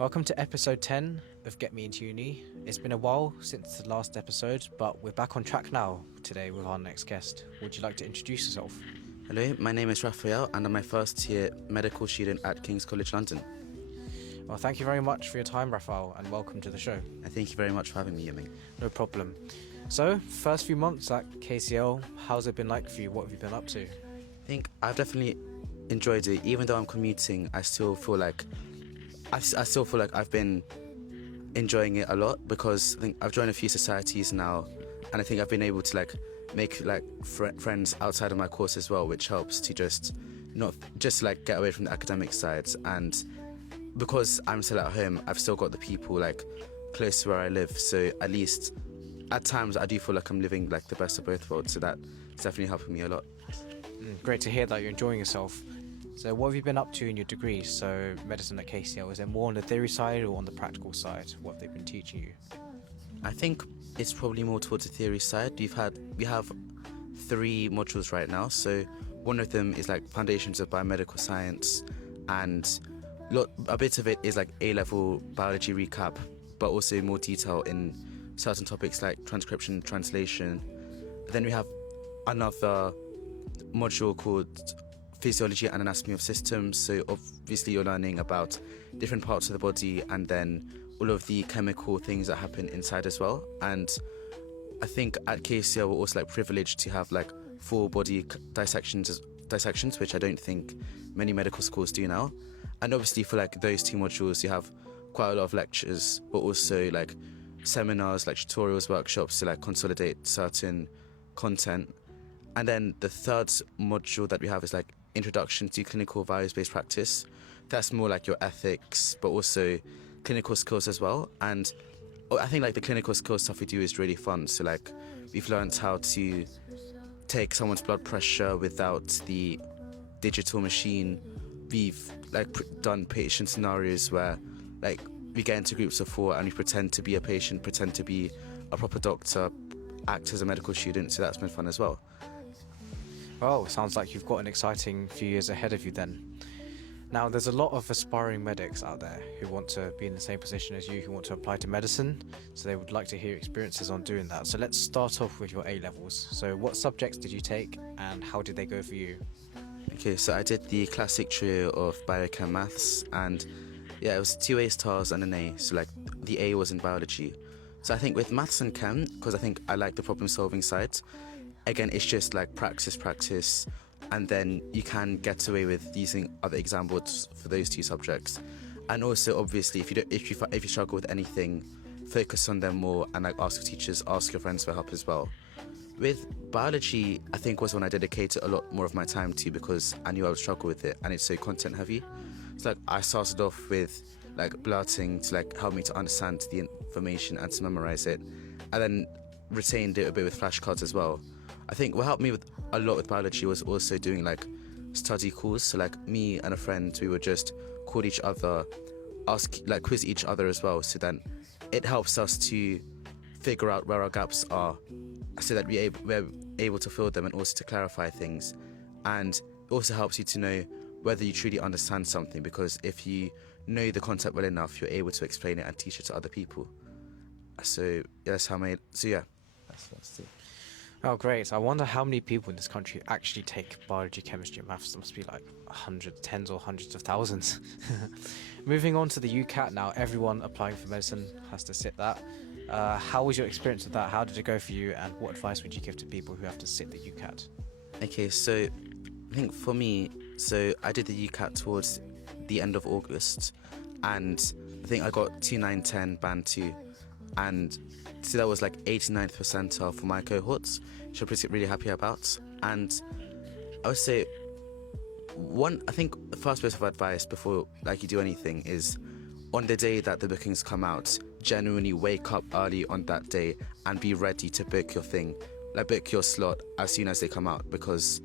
Welcome to episode 10 of Get Me Into Uni. It's been a while since the last episode, but we're back on track now today with our next guest. Would you like to introduce yourself? Hello, my name is Raphael and I'm my first year medical student at King's College London. Well, thank you very much for your time, Raphael, and welcome to the show. And thank you very much for having me, Yiming. No problem. So, first few months at KCL, how's it been like for you? What have you been up to? I think I've definitely enjoyed it. Even though I'm commuting, I still feel like I've been enjoying it a lot because I think I've joined a few societies now, and I think I've been able to make friends outside of my course as well, which helps to not just get away from the academic sides. And because I'm still at home, I've still got the people close to where I live, so at least at times I do feel like I'm living the best of both worlds, so that's definitely helping me a lot. Great to hear that you're enjoying yourself. So what have you been up to in your degree? So medicine at KCL, is it more on the theory side or on the practical side? What have they been teaching you? I think it's probably more towards the theory side. We have 3 modules right now. So one of them is foundations of biomedical science, and a bit of it is A-level biology recap, but also more detail in certain topics like transcription, translation. Then we have another module called physiology and anatomy of systems, so obviously you're learning about different parts of the body and then all of the chemical things that happen inside as well. And I think at KCL we're also privileged to have full body dissections, which I don't think many medical schools do now. And obviously for those 2 modules you have quite a lot of lectures, but also seminars, tutorials, workshops to consolidate certain content. And then the third module that we have is Introduction to Clinical Values-Based Practice. That's more your ethics, but also clinical skills as well. And I think the clinical skills stuff we do is really fun. So we've learned how to take someone's blood pressure without the digital machine. We've done patient scenarios where we get into groups of 4 and we pretend to be a patient, pretend to be a proper doctor, act as a medical student. So that's been fun as well. Well, sounds like you've got an exciting few years ahead of you then. Now, there's a lot of aspiring medics out there who want to be in the same position as you, who want to apply to medicine, so they would like to hear experiences on doing that. So let's start off with your A-levels. So what subjects did you take and how did they go for you? Okay, so I did the classic trio of biochem maths, and yeah, it was 2 A stars and an A, so the A was in biology. So I think with maths and chem, because I think I like the problem solving side, again, it's just practice, and then you can get away with using other exam boards for those 2 subjects. And also, obviously, if you struggle with anything, focus on them more and ask your teachers, ask your friends for help as well. With biology, I think was when I dedicated a lot more of my time to, because I knew I would struggle with it, and it's so content heavy. So I started off with blurting to help me to understand the information and to memorize it, and then retained it a bit with flashcards as well. I think what helped me a lot with biology was also doing study calls. So me and a friend, we would just call each other, quiz each other as well. So then it helps us to figure out where our gaps are, so that we're able to fill them and also to clarify things. And it also helps you to know whether you truly understand something, because if you know the concept well enough, you're able to explain it and teach it to other people. So that's it. Oh, great. I wonder how many people in this country actually take biology, chemistry and maths. There must be tens or hundreds of thousands. Moving on to the UCAT now, everyone applying for medicine has to sit that. How was your experience with that? How did it go for you? And what advice would you give to people who have to sit the UCAT? Okay, so I think for me, I did the UCAT towards the end of August, and I think I got 2910 band 2, and so that was 89th percentile for my cohorts, which I'm really happy about. And I would say I think the first bit of advice before you do anything is, on the day that the bookings come out, genuinely wake up early on that day and be ready to book your thing, book your slot as soon as they come out, because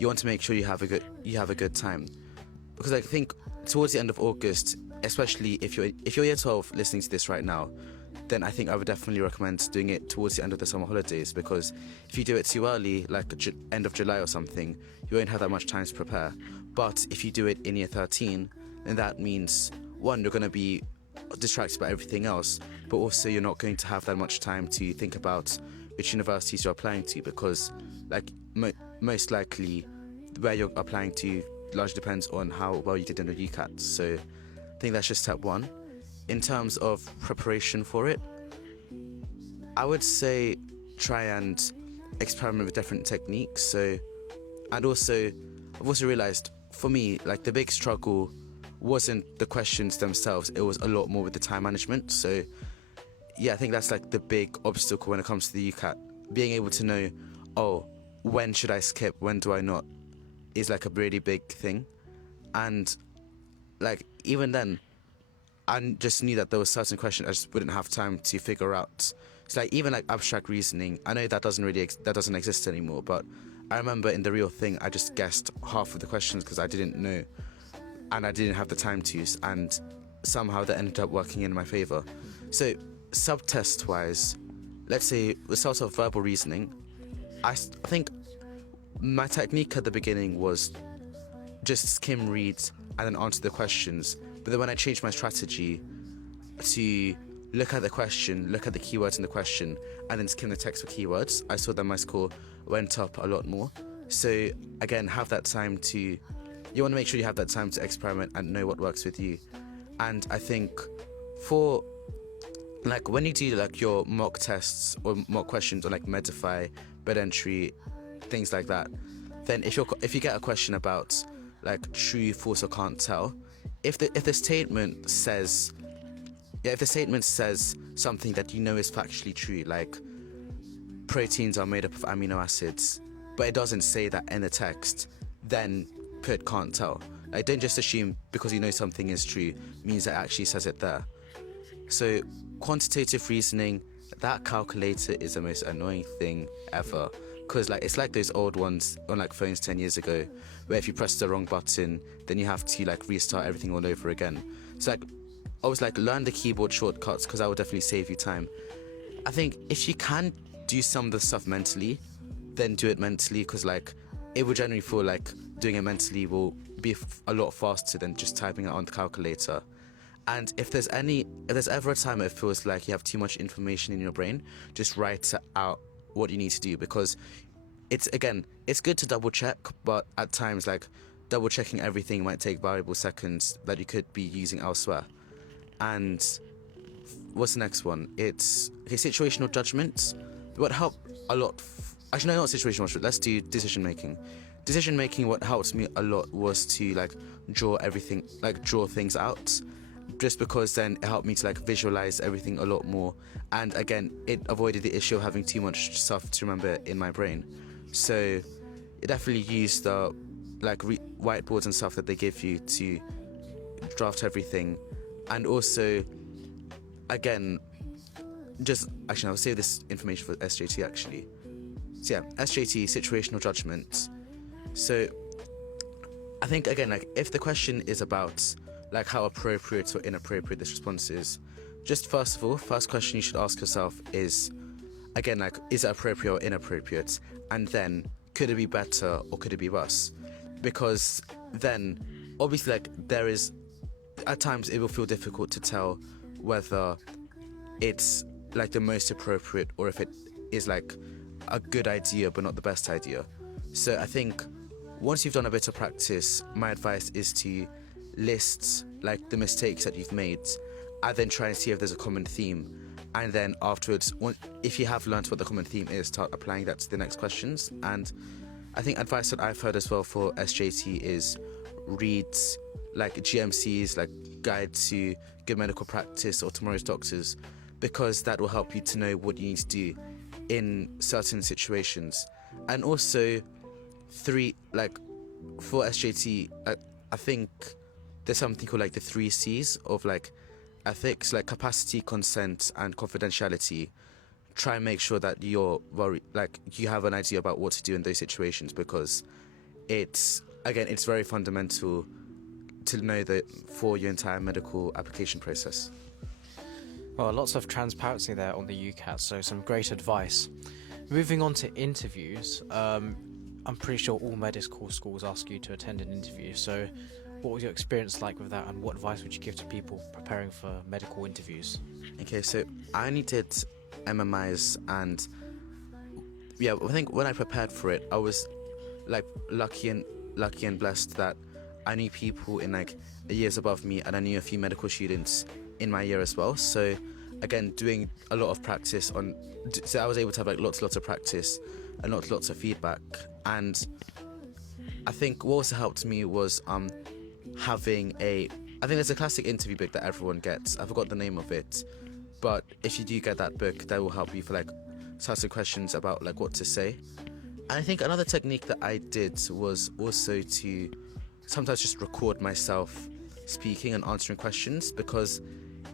you want to make sure you have a good time. Because I think towards the end of August, especially if you're year 12 listening to this right now, then I think I would definitely recommend doing it towards the end of the summer holidays, because if you do it too early, end of July or something, you won't have that much time to prepare. But if you do it in year 13, then that means, one, you're going to be distracted by everything else, but also you're not going to have that much time to think about which universities you're applying to, because like most likely where you're applying to largely depends on how well you did in the UCAT. So I think that's just step one. In terms of preparation for it, I would say try and experiment with different techniques. So, and also, I've also realized for me, like the big struggle wasn't the questions themselves, it was a lot more with the time management. So yeah, I think that's like the big obstacle when it comes to the UCAT. Being able to know, oh, when should I skip, when do I not, is like a really big thing. And like even then, I just knew that there was certain questions I just wouldn't have time to figure out. It's like even like abstract reasoning, I know that doesn't exist anymore, but I remember in the real thing I just guessed half of the questions because I didn't know and I didn't have the time to use, and somehow that ended up working in my favor. So subtest wise, let's say the sort of verbal reasoning, I think my technique at the beginning was just skim read and then answer the questions. But then when I changed my strategy to look at the question, look at the keywords in the question, and then skim the text for keywords, I saw that my score went up a lot more. So again, have that time to, you want to make sure you have that time to experiment and know what works with you. And I think for like when you do like your mock tests or mock questions on like Medify, Bed Entry, things like that, then if you get a question about like true, false, or can't tell, if the statement says something that you know is factually true, like proteins are made up of amino acids, but it doesn't say that in the text, then put can't tell. Like don't just assume because you know something is true means that it actually says it there. So quantitative reasoning, that calculator is the most annoying thing ever, because like it's like those old ones on like phones 10 years ago where if you press the wrong button then you have to like restart everything all over again. So like I was like, learn the keyboard shortcuts because that will definitely save you time. I think if you can do some of the stuff mentally, then do it mentally, because like it will generally feel like doing it mentally will be a lot faster than just typing it on the calculator. And if there's ever a time it feels like you have too much information in your brain, just write out what you need to do, because it's good to double check, but at times like double checking everything might take valuable seconds that you could be using elsewhere. And what's the next one? It's situational judgment. What helped a lot, actually no, not situational judgment, let's do decision making. Decision making, what helped me a lot was to like draw things out, just because then it helped me to like visualize everything a lot more, and again it avoided the issue of having too much stuff to remember in my brain. So it definitely used the like whiteboards and stuff that they give you to draft everything. And also again, I'll save this information for SJT actually. So yeah, SJT, situational judgment. So I think again, like if the question is about like how appropriate or inappropriate this response is, just first question you should ask yourself is, again, like, is it appropriate or inappropriate? And then, could it be better or could it be worse? Because then, obviously, like, at times it will feel difficult to tell whether it's like the most appropriate or if it is like a good idea but not the best idea. So I think once you've done a bit of practice, my advice is to list like the mistakes that you've made and then try and see if there's a common theme, and then afterwards, if you have learned what the common theme is, start applying that to the next questions. And I think advice that I've heard as well for SJT is read like GMC's like Guide to Good Medical Practice or Tomorrow's Doctors, because that will help you to know what you need to do in certain situations. And also for SJT, I think there's something called like the 3 C's of like ethics, like capacity, consent, and confidentiality. Try and make sure that you have an idea about what to do in those situations, because it's very fundamental to know that for your entire medical application process. Well, lots of transparency there on the UCAT, so some great advice. Moving on to interviews, I'm pretty sure all medical schools ask you to attend an interview, so What was your experience like with that, and what advice would you give to people preparing for medical interviews? Okay, so I only did MMIs, and yeah, I think when I prepared for it, I was like lucky and blessed that I knew people in like years above me, and I knew a few medical students in my year as well. So again, doing a lot of practice so I was able to have like lots of practice and lots of feedback. And I think what also helped me was having I think there's a classic interview book that everyone gets. I forgot the name of it, but if you do get that book, that will help you for like certain questions about like what to say. And I think another technique that I did was also to sometimes just record myself speaking and answering questions, because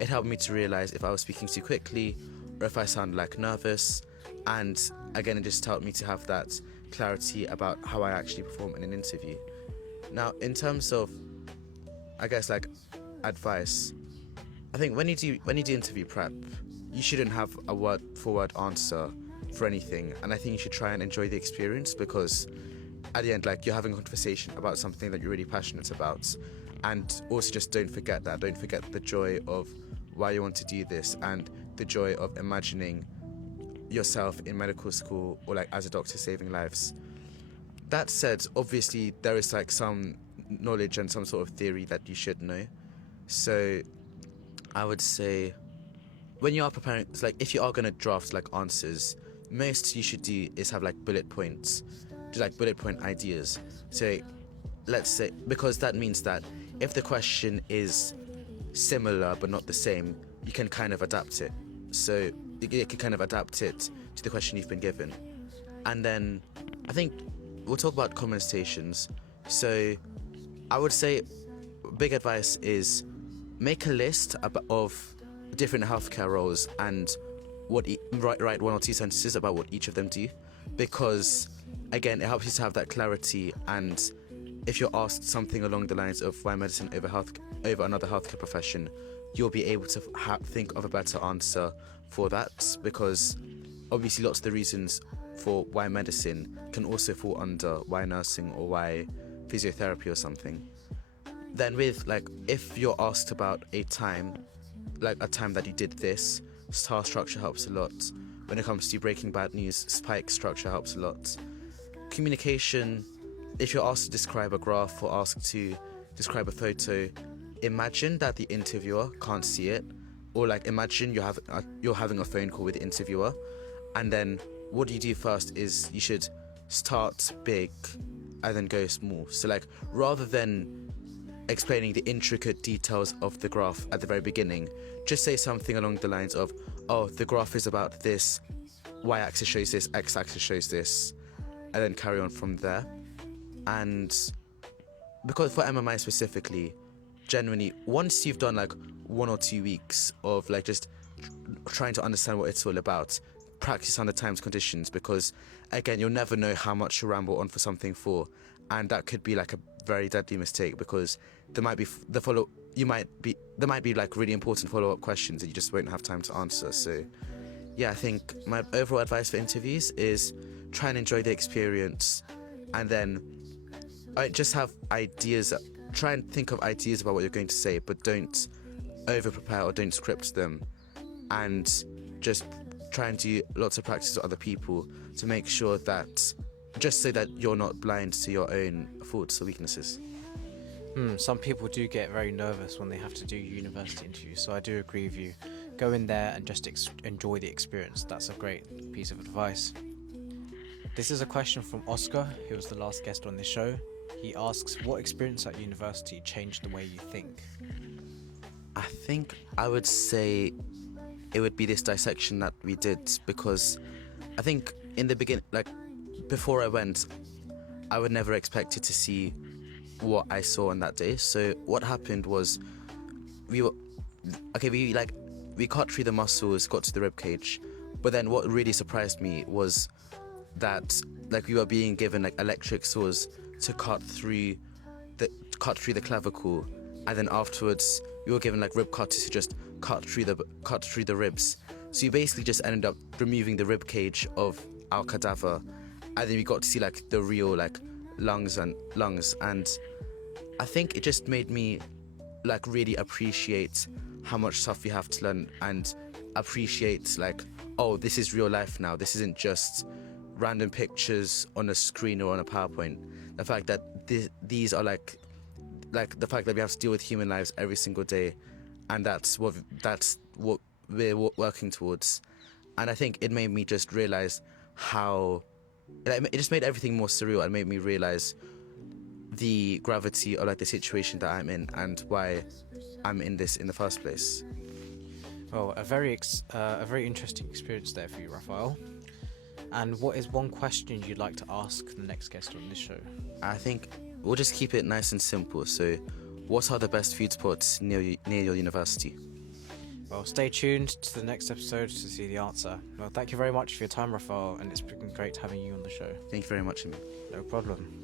it helped me to realize if I was speaking too quickly or if I sounded like nervous. And again, it just helped me to have that clarity about how I actually perform in an interview. Now, in terms of, I guess, like advice, I think when you do interview prep, you shouldn't have a word for word answer for anything, and I think you should try and enjoy the experience, because at the end, like, you're having a conversation about something that you're really passionate about. And also just don't forget the joy of why you want to do this, and the joy of imagining yourself in medical school or like as a doctor saving lives. That said, obviously there is like some knowledge and some sort of theory that you should know. So I would say when you are preparing, it's like if you are going to draft like answers, most you should do is have like bullet points, just like bullet point ideas. So let's say, because that means that if the question is similar but not the same, you can kind of adapt it. So you can kind of adapt it to the question you've been given. And then I think we'll talk about common stations. So I would say big advice is make a list of different healthcare roles and write one or two sentences about what each of them do, because again, it helps you to have that clarity. And if you're asked something along the lines of why medicine over another healthcare profession, you'll be able to think of a better answer for that, because obviously lots of the reasons for why medicine can also fall under why nursing or why physiotherapy or something. Then with like, if you're asked about a time that you did this, star structure helps a lot. When it comes to breaking bad news, spike structure helps a lot. Communication, if you're asked to describe a graph or asked to describe a photo, imagine that the interviewer can't see it, or like imagine you're having a phone call with the interviewer, and then what you do first is you should start big and then go small. So like, rather than explaining the intricate details of the graph at the very beginning, just say something along the lines of, oh, the graph is about this, y-axis shows this, x-axis shows this, and then carry on from there. And because for MMI specifically, genuinely, once you've done like 1 or 2 weeks of like just trying to understand what it's all about, practice under times conditions, because again, you'll never know how much you ramble on for something for, and that could be like a very deadly mistake, because there might be like really important follow-up questions that you just won't have time to answer. So yeah, I think my overall advice for interviews is try and enjoy the experience, and then just have ideas. Try and think of ideas about what you're going to say, but don't over-prepare or don't script them. And just try and do lots of practice with other people to make sure that, just so that you're not blind to your own faults or weaknesses. Some people do get very nervous when they have to do university interviews, so I do agree with you. Go in there and just enjoy the experience. That's a great piece of advice. This is a question from Oscar, who was the last guest on this show. He asks, what experience at university changed the way you think? I think I would say it would be this dissection that we did, because I think in the beginning, like before I went, I would never expected to see what I saw on that day. So what happened was we cut through the muscles, got to the rib cage, but then what really surprised me was that like we were being given like electric saws to cut through the clavicle, and then afterwards we were given like rib cutters to just cut through the ribs. So you basically just ended up removing the rib cage of our cadaver, and then we got to see like the real like lungs. And I think it just made me like really appreciate how much stuff we have to learn, and appreciate like, oh, this is real life now. This isn't just random pictures on a screen or on a PowerPoint. The fact that these are like the fact that we have to deal with human lives every single day, and that's what we're working towards. And I think it made me just realize how it just made everything more surreal, and made me realize the gravity of like the situation that I'm in and why I'm in this in the first place. Well, a very interesting experience there for you, Raphael. And what is one question you'd like to ask the next guest on this show? I think we'll just keep it nice and simple. So, what are the best food spots near your university? Well, stay tuned to the next episode to see the answer. Well, thank you very much for your time, Raphael, and it's been great having you on the show. Thank you very much, Amy. No problem.